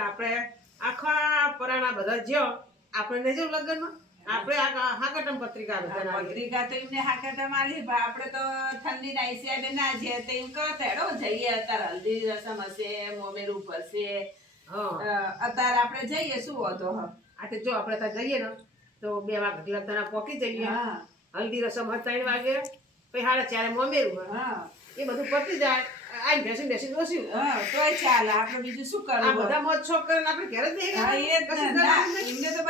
આપણે આખા પરાણા બધા જ્યો. આપણે જવું લગ્નમાં? આપણે આ હાકટમ પત્રિકા. પત્રિકા તો એમને હાકટમ આલી પણ આપણે તો ઠંડી ના હિસાબે ના જઈએ તો એમ કહો તેડો જઈએ અત્યારે હલ્દી રસમ હશે મોમેરું ઉપર હા. અત્યારે આપણે જઈએ શું હતો હ? આ જો આપણે ત્યાં જઈએ ને તો બે વાગે લગ્ન પોકી જઈએ. હલ્દી રસમ ત્રણ વાગે પછી હાડે ચારે મોમેરું હા. એ બધું પતી જાય. આઈને બેસી બેસી ઓછું. હા તોય ચાલે. આપણે બીજું શું આ બધા મોજ શોખ કરીને આપણે ઘેર હા, એ કશું. એમને તો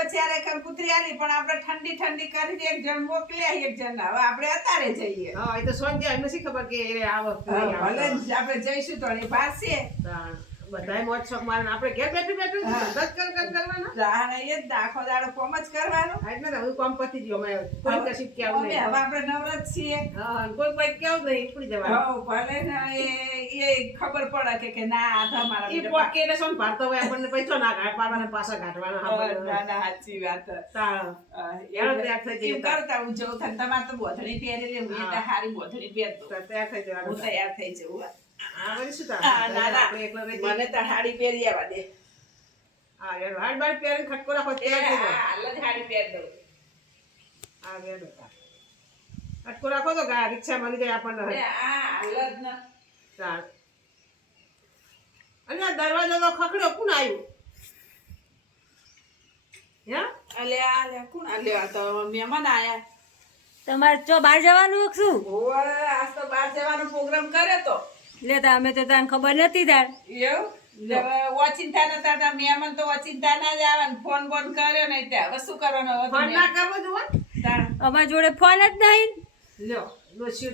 કંકુતરી આલી પણ આપણે ઠંડી ઠંડી કરીને એક જણ મોકલ્યા એક જણ હવે આપણે અત્યારે જઈએ. હા એ તો સોન જાય એમને શી ખબર કે એ આ વખતે ભલે આપણે જઈશું તો એ પાસે. બધાય મોજ શોખ મારે આપણે ઘેર બેઠું બેઠું. ધંધા જ કર કર કરવાના દાહણ એ જ દાખો દાડો કોમ જ કરવાનો એટલે હવે કોમ પતી ગયો અમે કોઈ કશી કેવું નહીં હવે આપણે નવરત છીએ હા કોઈ કોઈ કેવું નહીં ઉપડી જવાનું હા ભલે ને એ ખબર પડે કે કે ના આ તો મારા એ પોકે ને શું ભારતો હોય આપણને પૈસો ના કાઢ પાડવાના પાછા પા- ના ના સાચી વાત. અ, તૈયાર થઈ જઈએ. કરતા હું જઉં થાય તમારે તો બોધણી પહેરેલી હું. એટલે હારી બોધણી પહેરતો તૈયાર થઈ જવાનું. તૈયાર થઈ જઉં મને તો હાડી પહેરી આવવા દે. હા, યાર, હાડ બાડ પહેરીને ખટકો રાખો, એ તૈયાર થઈ જાઓ. હા, હાલ જ હાડી પહેરી દઉં. હા, બેન ખટકો રાખો તો ગા- રિક્ષા મળી જાય આપણને. હા હાલ જ ને. તાણ. અને આ દરવાજો તો ખખડ્યો કોણ આવ્યું હે? અલ્યા અલ્યા કોણ અલ્યા? આ તો મહેમાન આયા. તમારે ચો બહાર જવાનું શું? આજ તો બહાર જવાનો પ્રોગ્રામ કરે તો. લેતા અમે તો તને ખબર નથી તાર. એવું? હવે ઓચિંતા નતા તા મહેમાન તો ઓચિંતા ના જ આવે ફોન બોન કર્યો નહીં તે હવે શું કરવાનું ફોન ના કરવો જુઓ તાણ જોડે ફોન જ નહીં. લ્યો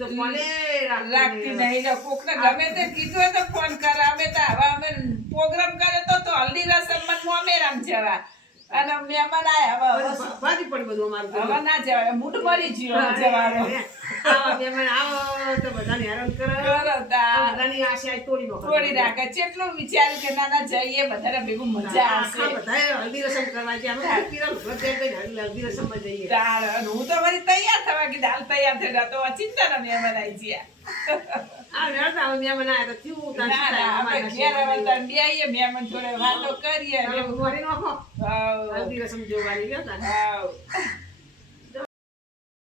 તો ફોને રાખતી લાગતી નહીં. નહીં લો કોકને ગમે તે કીધું હોય તો ફોન કરે. અમે તો હવે અમે પ્રોગ્રામ કરે તો તો હલ્દી રસમમાં મોમેરામ જવા. અને મહેમાન આયા હવે? ભાજી પડી બધું અમારું હવે ના જવાય. મૂડ મરી ગયો જવાનો. હું તો વળી તૈયાર થવા કે હાલ તૈયાર થયેલા તો અચિંતા ના મહેમાન આવી ગયા. મહેમાન જોડે વાતો કરીએ